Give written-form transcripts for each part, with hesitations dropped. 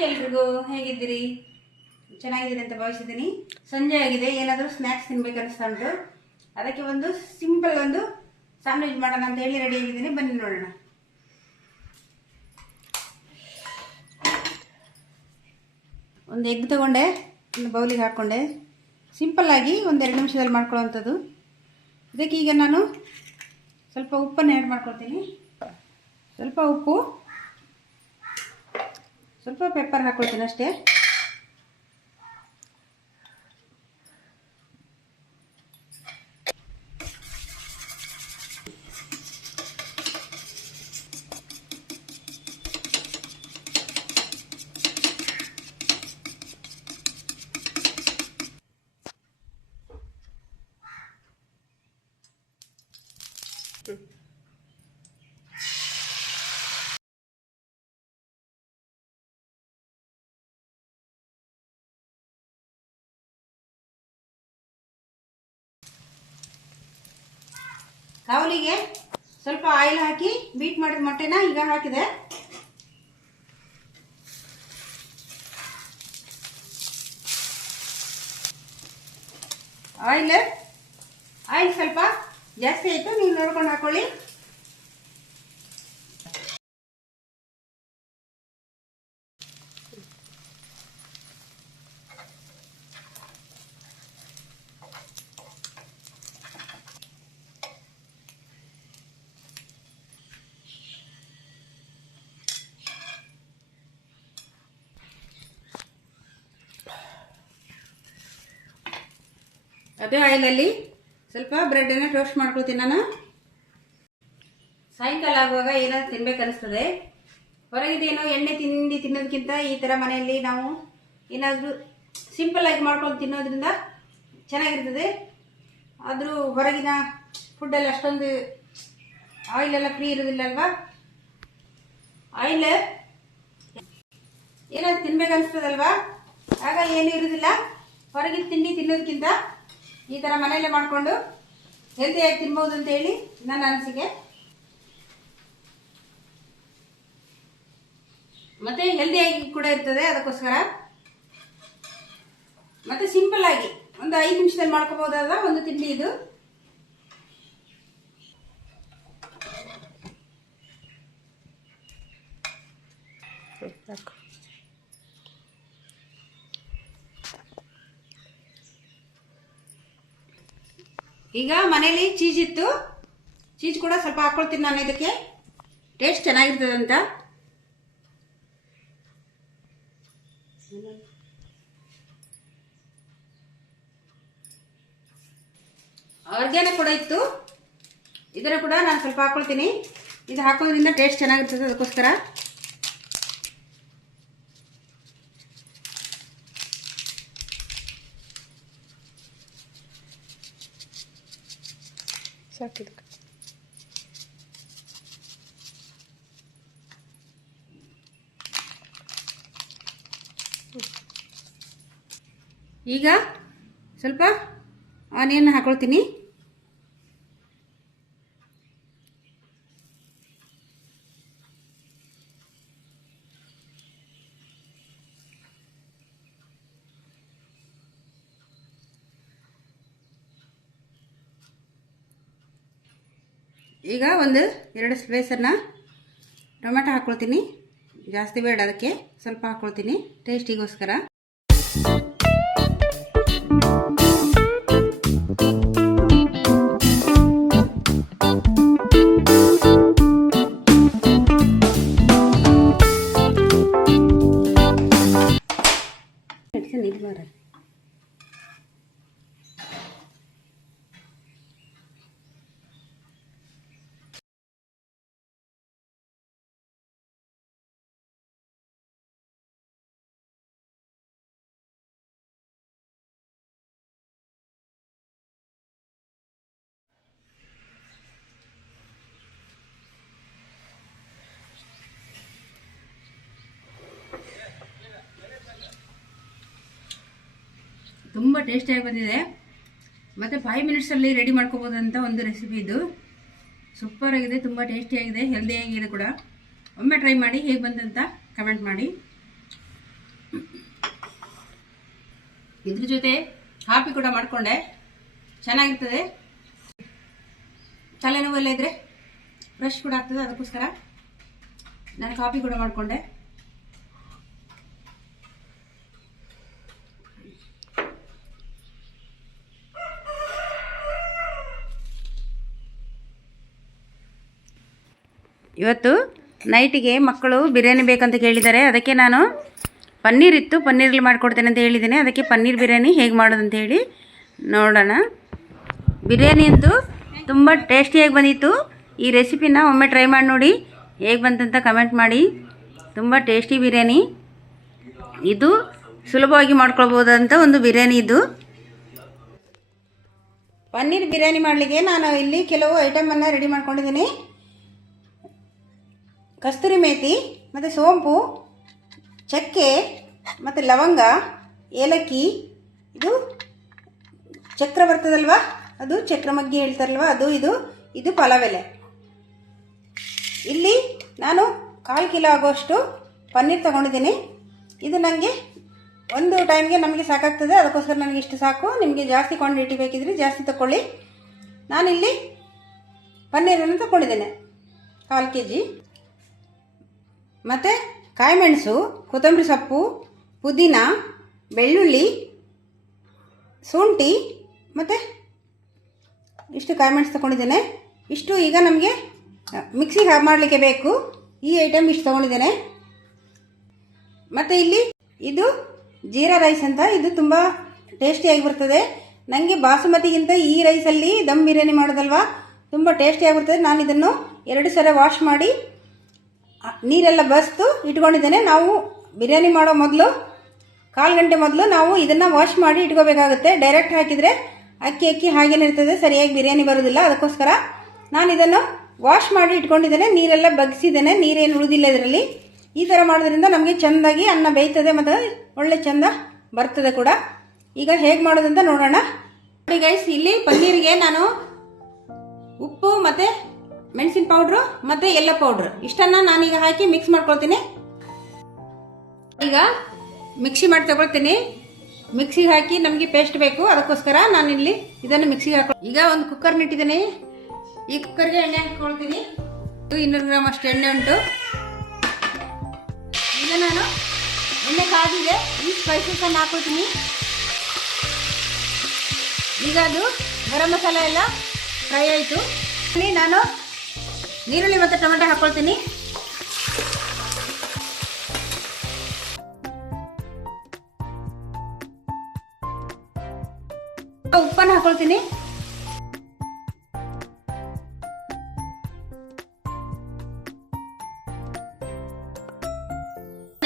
Hi ಎಲ್ರಿಗೂ, ಹೇಗಿದ್ದೀರಿ? ಚೆನ್ನಾಗಿದ್ದೀರಿ ಅಂತ ಭಾವಿಸಿದ್ದೀನಿ. ಸಂಜೆ ಆಗಿದೆ, ಏನಾದರೂ ಸ್ನ್ಯಾಕ್ಸ್ ತಿನ್ಬೇಕು ಅನಿಸ್ತಾ ಉಂಟು. ಅದಕ್ಕೆ ಒಂದು ಸಿಂಪಲ್ ಒಂದು ಸ್ಯಾಂಡ್ವಿಚ್ ಮಾಡೋಣ ಅಂತ ಹೇಳಿ ರೆಡಿ ಆಗಿದ್ದೀನಿ. ಬನ್ನಿ ನೋಡೋಣ. ಒಂದು ಎಗ್ ತಗೊಂಡೆ, ಒಂದು ಬೌಲಿಗೆ ಹಾಕ್ಕೊಂಡೆ. ಸಿಂಪಲ್ಲಾಗಿ ಒಂದು 2 ನಿಮಿಷದಲ್ಲಿ ಮಾಡ್ಕೊಳ್ಳೋವಂಥದ್ದು. ಇದಕ್ಕೆ ಈಗ ನಾನು ಸ್ವಲ್ಪ ಉಪ್ಪನ್ನು ಆ್ಯಡ್ ಮಾಡ್ಕೊಳ್ತೀನಿ. ಸ್ವಲ್ಪ ಉಪ್ಪು, ಸ್ವಲ್ಪ ಪೆಪ್ಪರ್ ಹಾಕ್ಕೊಳ್ತೀನಿ ಅಷ್ಟೇ. ಕಾವಲಿಗೆ ಸ್ವಲ್ಪ ಆಯಿಲ್ ಹಾಕಿ ಬೀಟ್ ಮಾಡಿದ ಮೊಟ್ಟೆನ ಈಗ ಹಾಕಿದೆ. ಆಯಿಲ್ ಸ್ವಲ್ಪ ಜಾಸ್ತಿ ಆಯಿತು, ನೀವು ನೋಡ್ಕೊಂಡು ಹಾಕೊಳ್ಳಿ. ಅದೇ ಆಯಿಲಲ್ಲಿ ಸ್ವಲ್ಪ ಬ್ರೆಡ್ಡನ್ನು ಟೋಸ್ಟ್ ಮಾಡ್ಕೊಳ್ತೀನಿ ನಾನು. ಸಾಯಂಕಾಲ ಆಗುವಾಗ ಏನಾದ್ರು ತಿನ್ಬೇಕು ಅನಿಸ್ತದೆ. ಹೊರಗಿದೇನೋ ಎಣ್ಣೆ ತಿಂಡಿ ತಿನ್ನೋದಕ್ಕಿಂತ ಈ ಥರ ಮನೆಯಲ್ಲಿ ನಾವು ಏನಾದರೂ ಸಿಂಪಲ್ಲಾಗಿ ಮಾಡ್ಕೊಂಡು ತಿನ್ನೋದ್ರಿಂದ ಚೆನ್ನಾಗಿರ್ತದೆ. ಆದರೂ ಹೊರಗಿನ ಫುಡ್ಡಲ್ಲಿ ಅಷ್ಟೊಂದು ಆಯಿಲೆಲ್ಲ ಫ್ರೀ ಇರೋದಿಲ್ಲ ಅಲ್ವಾ. ಆಯಿಲ್ ಏನಾದ್ರು ತಿನ್ಬೇಕು ಅನಿಸ್ತದಲ್ವಾ, ಆಗ ಏನೂ ಇರೋದಿಲ್ಲ. ಹೊರಗಿನ ತಿಂಡಿ ತಿನ್ನೋದಕ್ಕಿಂತ ಈ ಥರ ಮನೆಯಲ್ಲೇ ಮಾಡಿಕೊಂಡು ಹೆಲ್ತಿಯಾಗಿ ತಿನ್ಬೋದು ಅಂತ ಹೇಳಿ ನನ್ನ ಅನಿಸಿಕೆ. ಮತ್ತೆ ಹೆಲ್ದಿಯಾಗಿ ಕೂಡ ಇರ್ತದೆ, ಅದಕ್ಕೋಸ್ಕರ. ಮತ್ತೆ ಸಿಂಪಲ್ ಆಗಿ ಒಂದು 5 ನಿಮಿಷದಲ್ಲಿ ಮಾಡ್ಕೋಬಹುದಾದ ಒಂದು ತಿಂಡಿ ಇದು. ಈಗ ಮನೇಲಿ ಚೀಸ್ ಇತ್ತು, ಚೀಸ್ ಕೂಡ ಸ್ವಲ್ಪ ಹಾಕೊಳ್ತೀನಿ ನಾನು. ಇದಕ್ಕೆ ಟೇಸ್ಟ್ ಚೆನ್ನಾಗಿರ್ತದೆ ಅಂತ. ಆರ್ಗ್ಯಾನಿಕ್ ಕೂಡ ಇತ್ತು, ಇದನ್ನು ಕೂಡ ನಾನು ಸ್ವಲ್ಪ ಹಾಕೊಳ್ತೀನಿ. ಇದು ಹಾಕೋದ್ರಿಂದ ಟೇಸ್ಟ್ ಚೆನ್ನಾಗಿರ್ತದೆ, ಅದಕ್ಕೋಸ್ಕರ. ಈಗ ಸ್ವಲ್ಪ ಆನಿಯನ್ ಹಾಕೊಳ್ತೀನಿ. ಈಗ ಒಂದು 2 ಸ್ಲೈಸನ್ನು ಟೊಮೆಟೊ ಹಾಕ್ಕೊಳ್ತೀನಿ. ಜಾಸ್ತಿ ಬೇಡ, ಅದಕ್ಕೆ ಸ್ವಲ್ಪ ಹಾಕ್ಕೊಳ್ತೀನಿ ಟೇಸ್ಟಿಗೋಸ್ಕರ. ತುಂಬ ಟೇಸ್ಟಿಯಾಗಿ ಬಂದಿದೆ. ಮತ್ತು 5 ಮಿನಿಟ್ಸಲ್ಲಿ ರೆಡಿ ಮಾಡ್ಕೋಬೋದಂತ ಒಂದು ರೆಸಿಪಿ ಇದು. ಸೂಪರ್ ಆಗಿದೆ, ತುಂಬ ಟೇಸ್ಟಿಯಾಗಿದೆ, ಹೆಲ್ದಿಯಾಗಿದೆ ಕೂಡ. ಒಮ್ಮೆ ಟ್ರೈ ಮಾಡಿ, ಹೇಗೆ ಬಂದಂತ ಕಮೆಂಟ್ ಮಾಡಿ. ಇದ್ರ ಜೊತೆ ಕಾಫಿ ಕೂಡ ಮಾಡಿಕೊಂಡೆ, ಚೆನ್ನಾಗಿರ್ತದೆ. ತಲೆನೋವೆಲ್ಲ ಇದ್ರೆ ಫ್ರೆಶ್ ಕೂಡ ಆಗ್ತದೆ, ಅದಕ್ಕೋಸ್ಕರ ನಾನು ಕಾಫಿ ಕೂಡ ಮಾಡಿಕೊಂಡೆ. ಇವತ್ತು ನೈಟಿಗೆ ಮಕ್ಕಳು ಬಿರಿಯಾನಿ ಬೇಕಂತ ಕೇಳಿದ್ದಾರೆ. ಅದಕ್ಕೆ ನಾನು ಪನ್ನೀರ್ ಇತ್ತು, ಪನ್ನೀರಲ್ಲಿ ಮಾಡಿಕೊಡ್ತೇನೆ ಅಂತ ಹೇಳಿದ್ದೇನೆ. ಅದಕ್ಕೆ ಪನ್ನೀರ್ ಬಿರಿಯಾನಿ ಹೇಗೆ ಮಾಡೋದು ಅಂತ ಹೇಳಿ ನೋಡೋಣ. ಬಿರಿಯಾನಿ ಅಂತೂ ತುಂಬ ಟೇಸ್ಟಿಯಾಗಿ ಬಂದಿತ್ತು. ಈ ರೆಸಿಪಿನ ಒಮ್ಮೆ ಟ್ರೈ ಮಾಡಿ ನೋಡಿ, ಹೇಗೆ ಬಂತಂತ ಕಮೆಂಟ್ ಮಾಡಿ. ತುಂಬ ಟೇಸ್ಟಿ ಬಿರಿಯಾನಿ ಇದು, ಸುಲಭವಾಗಿ ಮಾಡ್ಕೊಳ್ಬೋದಂತ ಒಂದು ಬಿರಿಯಾನಿ ಇದು. ಪನ್ನೀರ್ ಬಿರಿಯಾನಿ ಮಾಡಲಿಕ್ಕೆ ನಾನು ಇಲ್ಲಿ ಕೆಲವು ಐಟಮನ್ನು ರೆಡಿ ಮಾಡ್ಕೊಂಡಿದ್ದೀನಿ. ಕಸ್ತೂರಿ ಮೇಥಿ ಮತ್ತು ಸೋಂಪು, ಚಕ್ಕೆ ಮತ್ತು ಲವಂಗ, ಏಲಕ್ಕಿ, ಇದು ಚಕ್ರ ಬರ್ತದಲ್ವ, ಅದು ಚಕ್ರಮಗ್ಗಿ ಹೇಳ್ತಾರಲ್ವ, ಅದು ಇದು ಪಲಾವ್ ಎಲೆ. ಇಲ್ಲಿ ನಾನು 1/4 ಕಿಲೋ ಆಗುವಷ್ಟು ಪನ್ನೀರ್ ತೊಗೊಂಡಿದ್ದೀನಿ. ಇದು ನನಗೆ ಒಂದು ಟೈಮ್ಗೆ ನಮಗೆ ಸಾಕಾಗ್ತದೆ, ಅದಕ್ಕೋಸ್ಕರ ನನಗೆ ಇಷ್ಟು ಸಾಕು. ನಿಮಗೆ ಜಾಸ್ತಿ ಕ್ವಾಂಟಿಟಿ ಬೇಕಿದ್ರೆ ಜಾಸ್ತಿ ತಗೊಳ್ಳಿ. ನಾನಿಲ್ಲಿ ಪನ್ನೀರನ್ನು ತಗೊಂಡಿದ್ದೇನೆ 1/4 kg. ಮತ್ತು ಕಾಯಿಮೆಣಸು, ಕೊತ್ತಂಬರಿ ಸೊಪ್ಪು, ಪುದೀನ, ಬೆಳ್ಳುಳ್ಳಿ, ಶುಂಠಿ ಮತ್ತು ಇಷ್ಟು ಕಾಯಿಮೆಣಸು ತೊಗೊಂಡಿದ್ದೇನೆ. ಇಷ್ಟು ಈಗ ನಮಗೆ ಮಿಕ್ಸಿಗೆ ಮಾಡಲಿಕ್ಕೆ ಬೇಕು. ಈ ಐಟಮ್ ಇಷ್ಟು ತೊಗೊಂಡಿದ್ದೇನೆ. ಮತ್ತು ಇಲ್ಲಿ ಇದು ಜೀರಾ ರೈಸ್ ಅಂತ, ಇದು ತುಂಬ ಟೇಸ್ಟಿಯಾಗಿ ಬರ್ತದೆ. ನನಗೆ ಬಾಸುಮತಿಗಿಂತ ಈ ರೈಸಲ್ಲಿ ದಮ್ ಬಿರಿಯಾನಿ ಮಾಡೋದಲ್ವ ತುಂಬ ಟೇಸ್ಟಿಯಾಗಿ ಬರ್ತದೆ. ನಾನು ಇದನ್ನು 2 ಸಲ ವಾಶ್ ಮಾಡಿ ನೀರೆಲ್ಲ ಬಸ್ತು ಇಟ್ಕೊಂಡಿದ್ದೇನೆ. ನಾವು ಬಿರಿಯಾನಿ ಮಾಡೋ ಮೊದಲು 1/4 ಗಂಟೆ ಮೊದಲು ನಾವು ಇದನ್ನು ವಾಶ್ ಮಾಡಿ ಇಟ್ಕೋಬೇಕಾಗುತ್ತೆ. ಡೈರೆಕ್ಟ್ ಹಾಕಿದರೆ ಅಕ್ಕಿ ಹಾಗೇನೆ ಇರ್ತದೆ, ಸರಿಯಾಗಿ ಬಿರಿಯಾನಿ ಬರೋದಿಲ್ಲ. ಅದಕ್ಕೋಸ್ಕರ ನಾನು ಇದನ್ನು ವಾಶ್ ಮಾಡಿ ಇಟ್ಕೊಂಡಿದ್ದೇನೆ. ನೀರೆಲ್ಲ ಬಗ್ಸಿದ್ದೇನೆ, ನೀರೇನು ಉಳಿದಿಲ್ಲ ಇದರಲ್ಲಿ. ಈ ಥರ ಮಾಡೋದ್ರಿಂದ ನಮಗೆ ಚೆಂದಾಗಿ ಅನ್ನ ಬೇಯ್ತದೆ ಮತ್ತು ಒಳ್ಳೆ ಚೆಂದ ಬರ್ತದೆ ಕೂಡ. ಈಗ ಹೇಗೆ ಮಾಡೋದಂತ ನೋಡೋಣ. ನೋಡಿ ಗೈಸ್, ಇಲ್ಲಿ ಪನ್ನೀರಿಗೆ ನಾನು ಉಪ್ಪು ಮತ್ತು ಮೆಣಸಿನ ಪೌಡ್ರು ಮತ್ತು ಎಲ್ಲ ಪೌಡ್ರ್ ಇಷ್ಟನ್ನು ನಾನೀಗ ಹಾಕಿ ಮಿಕ್ಸ್ ಮಾಡ್ಕೊಳ್ತೀನಿ. ಈಗ ಮಿಕ್ಸಿ ಮಾಡಿ ತಗೊಳ್ತೀನಿ. ಮಿಕ್ಸಿಗೆ ಹಾಕಿ ನಮಗೆ ಪೇಸ್ಟ್ ಬೇಕು, ಅದಕ್ಕೋಸ್ಕರ ನಾನಿಲ್ಲಿ ಇದನ್ನು ಮಿಕ್ಸಿಗೆ ಈಗ ಒಂದು ಕುಕ್ಕರ್ನ ಇಟ್ಟಿದ್ದೀನಿ. ಈ ಕುಕ್ಕರ್ಗೆ ಎಣ್ಣೆ ಹಾಕ್ಕೊಳ್ತೀನಿ. 200 ಗ್ರಾಮ್ ಅಷ್ಟು ಎಣ್ಣೆ ಉಂಟು. ಈಗ ನಾನು ಎಣ್ಣೆ ಕಾದಿದೆ, ಈ ಸ್ಪೈಸಸನ್ನು ಹಾಕ್ಕೊಳ್ತೀನಿ. ಈಗ ಅದು ಗರಂ ಮಸಾಲ ಎಲ್ಲ ಫ್ರೈ ಆಯಿತು. ಇಲ್ಲಿ ನಾನು ಈರುಳ್ಳಿ ಮತ್ತು ಟೊಮೆಟೊ ಹಾಕ್ಕೊಳ್ತೀನಿ. ಉಪ್ಪನ್ನು ಹಾಕ್ಕೊಳ್ತೀನಿ.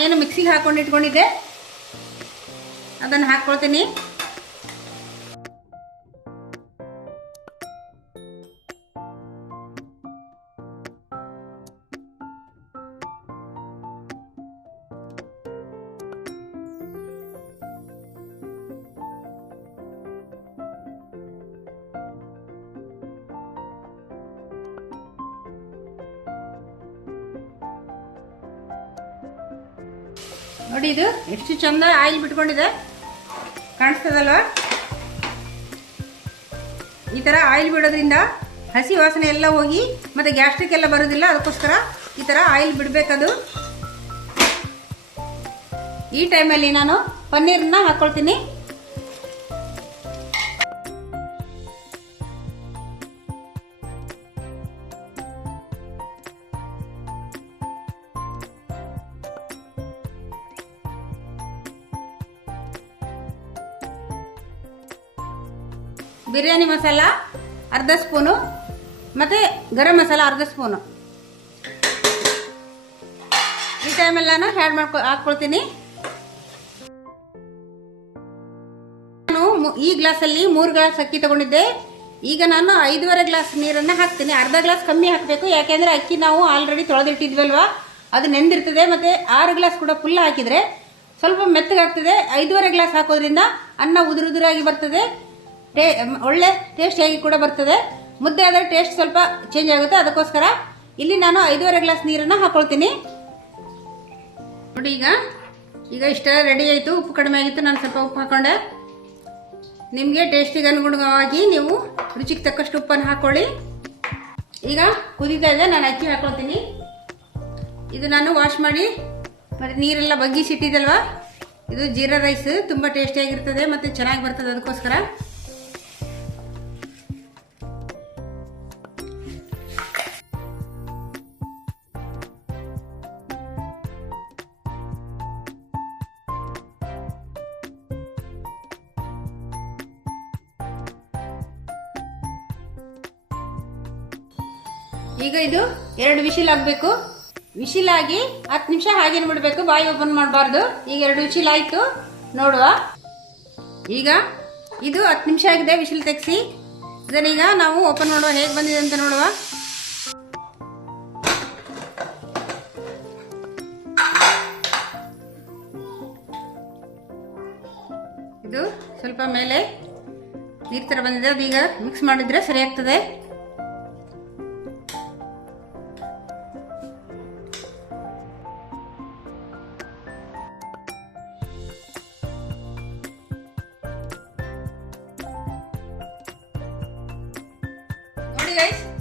ಏನು ಮಿಕ್ಸಿಗೆ ಹಾಕೊಂಡು ಇಟ್ಕೊಂಡಿದ್ದೆ ಅದನ್ನು ಹಾಕ್ಕೊಳ್ತೀನಿ. ನೋಡಿ ಇದು ಎಷ್ಟು ಚಂದ ಆಯಿಲ್ ಬಿಟ್ಕೊಂಡಿದೆ, ಕಾಣಿಸ್ತದಲ್ವ? ಈ ಥರ ಆಯಿಲ್ ಬಿಡೋದ್ರಿಂದ ಹಸಿ ವಾಸನೆ ಎಲ್ಲ ಹೋಗಿ ಮತ್ತು ಗ್ಯಾಸ್ಟ್ರಿಕ್ ಎಲ್ಲ ಬರೋದಿಲ್ಲ. ಅದಕ್ಕೋಸ್ಕರ ಈ ಥರ ಆಯಿಲ್ ಬಿಡಬೇಕದು. ಈ ಟೈಮಲ್ಲಿ ನಾನು ಪನ್ನೀರನ್ನ ಹಾಕ್ಕೊಳ್ತೀನಿ. ಬಿರಿಯಾನಿ ಮಸಾಲ ಅರ್ಧ ಸ್ಪೂನು ಮತ್ತು ಗರಂ ಮಸಾಲ ಅರ್ಧ ಸ್ಪೂನು ಈ ಟೈಮಲ್ಲಿ ನಾನು ಹಾಕ್ಕೊಳ್ತೀನಿ. ನಾನು ಈ ಗ್ಲಾಸಲ್ಲಿ 3 ಗ್ಲಾಸ್ ಅಕ್ಕಿ ತಗೊಂಡಿದ್ದೆ. ಈಗ ನಾನು 5.5 ಗ್ಲಾಸ್ ನೀರನ್ನು ಹಾಕ್ತೀನಿ. ಅರ್ಧ ಗ್ಲಾಸ್ ಕಮ್ಮಿ ಹಾಕಬೇಕು, ಯಾಕೆಂದರೆ ಅಕ್ಕಿ ನಾವು ಆಲ್ರೆಡಿ ತೊಳೆದಿಟ್ಟಿದ್ವಲ್ವಾ, ಅದು ನೆಂದಿರ್ತದೆ. ಮತ್ತು 6 ಗ್ಲಾಸ್ ಕೂಡ ಫುಲ್ ಹಾಕಿದರೆ ಸ್ವಲ್ಪ ಮೆತ್ತಗಾಗ್ತದೆ. 5.5 ಗ್ಲಾಸ್ ಹಾಕೋದ್ರಿಂದ ಅನ್ನ ಉದುರಾಗಿ ಬರ್ತದೆ, ಒಳ್ಳೆ ಟೇಸ್ಟಿಯಾಗಿ ಕೂಡ ಬರ್ತದೆ. ಮುದ್ದೆ ಆದರೆ ಟೇಸ್ಟ್ ಸ್ವಲ್ಪ ಚೇಂಜ್ ಆಗುತ್ತೆ. ಅದಕ್ಕೋಸ್ಕರ ಇಲ್ಲಿ ನಾನು 5.5 ಗ್ಲಾಸ್ ನೀರನ್ನು ಹಾಕ್ಕೊಳ್ತೀನಿ. ನೋಡಿ ಈಗ ಇಷ್ಟ ರೆಡಿ ಆಯಿತು. ಉಪ್ಪು ಕಡಿಮೆ ಆಗಿತ್ತು, ನಾನು ಸ್ವಲ್ಪ ಉಪ್ಪು ಹಾಕೊಂಡೆ. ನಿಮಗೆ ಟೇಸ್ಟಿಗೆ ಅನುಗುಣವಾಗಿ ನೀವು ರುಚಿಗೆ ತಕ್ಕಷ್ಟು ಉಪ್ಪನ್ನು ಹಾಕ್ಕೊಳ್ಳಿ. ಈಗ ಕುದೀತಾ ಇದೆ, ನಾನು ಅಕ್ಕಿ ಹಾಕ್ಕೊಳ್ತೀನಿ. ಇದು ನಾನು ವಾಶ್ ಮಾಡಿ ಮತ್ತು ನೀರೆಲ್ಲ ಬಗ್ಗಿಸಿಟ್ಟಿದ್ದಲ್ವ, ಇದು ಜೀರಾ ರೈಸ್. ತುಂಬ ಟೇಸ್ಟಿಯಾಗಿರ್ತದೆ ಮತ್ತು ಚೆನ್ನಾಗಿ ಬರ್ತದೆ, ಅದಕ್ಕೋಸ್ಕರ. ಈಗ ಇದು 2 ವಿಶಿಲ್ ಆಗಬೇಕು. ವಿಶಿಲಾಗಿ 10 ನಿಮಿಷ ಹಾಗೇನು ಬಿಡಬೇಕು, ಬಾಯಿ ಓಪನ್ ಮಾಡಬಾರ್ದು. ಈಗ 2 ವಿಶಿಲ್ ಆಯಿತು, ನೋಡುವ. ಈಗ ಇದು 10 ನಿಮಿಷ ಆಗಿದೆ, ವಿಶಿಲ್ ತೆಗೆಸಿ. ಇದನ್ನೀಗ ನಾವು ಓಪನ್ ಮಾಡುವ, ಹೇಗೆ ಬಂದಿದೆ ಅಂತ ನೋಡುವ. ಇದು ಸ್ವಲ್ಪ ಮೇಲೆ ನೀರು ಥರ ಬಂದಿದೆ, ಅದೀಗ ಮಿಕ್ಸ್ ಮಾಡಿದರೆ ಸರಿ ಆಗ್ತದೆ.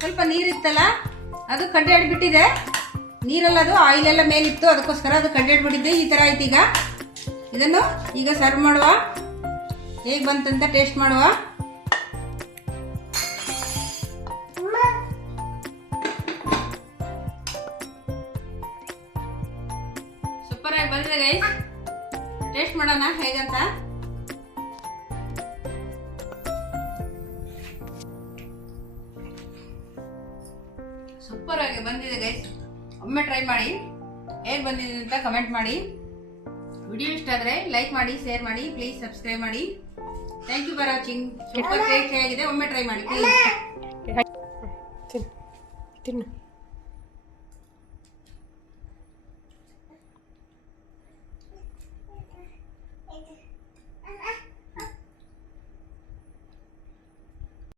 ಸ್ವಲ್ಪ ನೀರಿತ್ತಲ್ಲ, ಅದು ಕಡ್ಡೆ ಬಿಟ್ಟಿದೆ. ನೀರೆಲ್ಲ ಅದು ಆಯಿಲ್ ಎಲ್ಲ ಮೇಲಿತ್ತು, ಅದಕ್ಕೋಸ್ಕರ ಅದು ಕಡ್ಡೆ ಬಿಟ್ಟಿದ್ದೆ. ಈ ತರ ಆಯ್ತು. ಈಗ ಇದನ್ನು ಈಗ ಸರ್ವ್ ಮಾಡುವ, ಹೇಗೆ ಬಂತಂತ ಟೇಸ್ಟ್ ಮಾಡುವ. ಸೂಪರ್ ಆಗಿ ಬಂದಿದೆ ಗೈಸ್, ಟೇಸ್ಟ್ ಮಾಡೋಣ ಹೇಗಂತ. ಸೂಪರ್ ಆಗಿ ಬಂದಿದೆ ಗೈಸ್, ಒಮ್ಮೆ ಟ್ರೈ ಮಾಡಿ, ಹೇಗೆ ಬಂದಿದೆ ಅಂತ ಕಮೆಂಟ್ ಮಾಡಿ. ವಿಡಿಯೋ ಇಷ್ಟ ಆದರೆ ಲೈಕ್ ಮಾಡಿ, ಶೇರ್ ಮಾಡಿ, ಪ್ಲೀಸ್ ಸಬ್ಸ್ಕ್ರೈಬ್ ಮಾಡಿ. Thank you for watching. Super tasty ಆಗಿದೆ, ಒಮ್ಮೆ ಟ್ರೈ ಮಾಡಿ ಪ್ಲೀಸ್.